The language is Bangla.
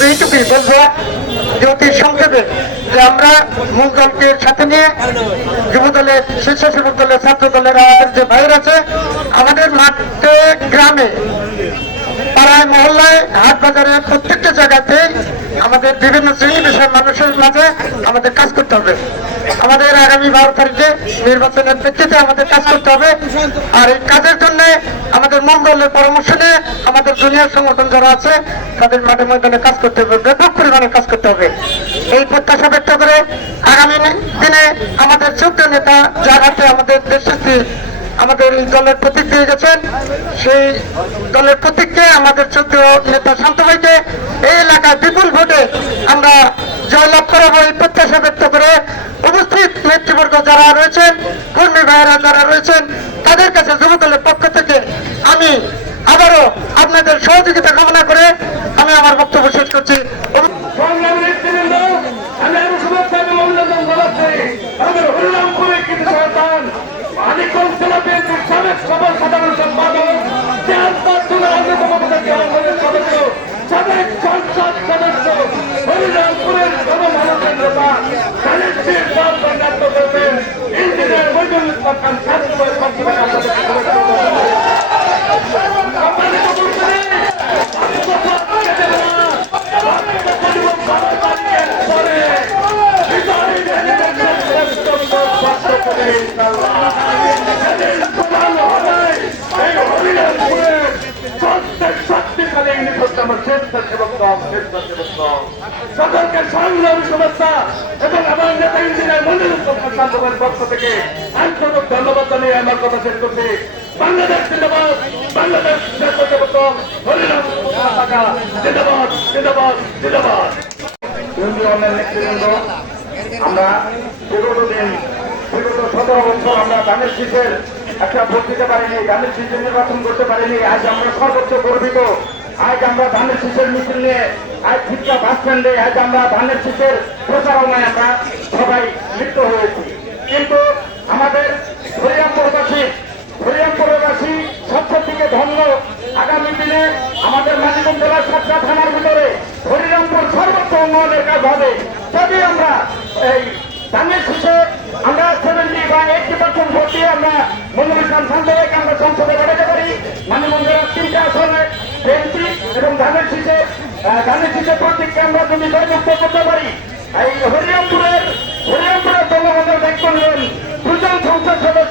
শুধু এইটুকুই বলবো যে অতি সংক্ষেপে যে আমরা মূল দলকে সাথে নিয়ে যুব দলের স্বেচ্ছাসেবক দলের ছাত্র দলের আমাদের যে ভাইয়ের আছে আমাদের মাঠে গ্রামে পাড়ায় মহল্লায় হাট বাজারে প্রত্যেকটা জায়গাতে আমাদের বিভিন্ন শ্রেণী বিষয়ের মানুষের মাঝে আমাদের কাজ করতে হবে। আমাদের আগামী 12 তারিখে নির্বাচনের প্রেক্ষিতে আমাদের কাজ করতে হবে। আর এই কাজের জন্য আমাদের মূল দলের পরামর্শ নিয়ে আমাদের জুনিয়র সংগঠন যারা আছে তাদের মাঠে ময়দানে কাজ করতে হবে, ব্যাপক পরিমাণে কাজ করতে হবে। এই প্রত্যাশা ব্যক্ত করে আগামী দিনে আমাদের 14 নেতা যার হাতে আমাদের দেশে আমাদের এই দলের প্রতীক দিয়ে গেছেন, সেই দলের প্রতীককে আমাদের 14 নেতা শান্ত ভাইকে এই এলাকায় বিপুল ভোটে আমরা জয়লাভ করাবো এই প্রত্যাশা ব্যক্ত করে উপস্থিত নেতৃবর্গ যারা রয়েছেন, কর্মী ভাইয়েরা যারা রয়েছেন, তাদের কাছে যুব দলের পক্ষ থেকে আমি আবারও আপনাদের সহযোগিতা কামনা করে আমি আমার বক্তব্য শেষ করছি। সাধারণ সম্পাদক সাবেক সংসদ সদস্য হরিরামপুরের জনমানুষের নেতা ইঞ্জিনিয়ার মইদুল ইসলাম খান সকলকে সংগ্রামী শুভেচ্ছা এবং আমার নেতা ইঞ্জিনিয়ার মনিরুল ইসলাম খানের পক্ষ থেকে আন্তরিক ধন্যবাদ জানিয়ে আমার কথা শেষ করছি। বাংলাদেশ জিন্দাবাদ, বাংলাদেশ জাতীয়তাবাদী হরিরাম জিন্দাবাদ, জিন্দাবাদ, জিন্দাবাদ। ইউনিয়নের নেতৃবৃন্দ, আমরা বিগত 17 বছর আমরা ধানের শীষের একটা ভোট দিতে পারিনি, ধানের শীষের নির্বাচন করতে পারিনি। আজ আমরা সর্বোচ্চ গর্বিত। আজ আমরা ধানের শীষের মিছিল নিয়ে আজ ঠিকা বাস স্ট্যান্ডে আজ আমরা ধানের শীষের প্রচারণায় আমরা সবাই লিপ্ত হয়েছি। কিন্তু আমাদের হরিরামপুরবাসী সবচেয়ে থেকে ধন্য। আগামী দিনে আমাদের মানিকগঞ্জ জেলার 7টা থানার ভিতরে হরিরামপুর সর্বোচ্চ উন্নয়নের কাজ হবে যদি আমরা এই ধানের শীষে আমরা 70 বা 80% ভোট দিয়ে আমরা মনিরুল ইসলাম খানকে আমরা সংসদে পাঠাতে পারি। মানিকগঞ্জ জেলার 3টা আসনে এমপি এবং ধানের শীষের প্রতীককে আমরা যদি জয়যুক্ত করতে পারি। এই হরিরামপুরের জনগণের দায়িত্ব নেবেন 2জন সংসদ সদস্য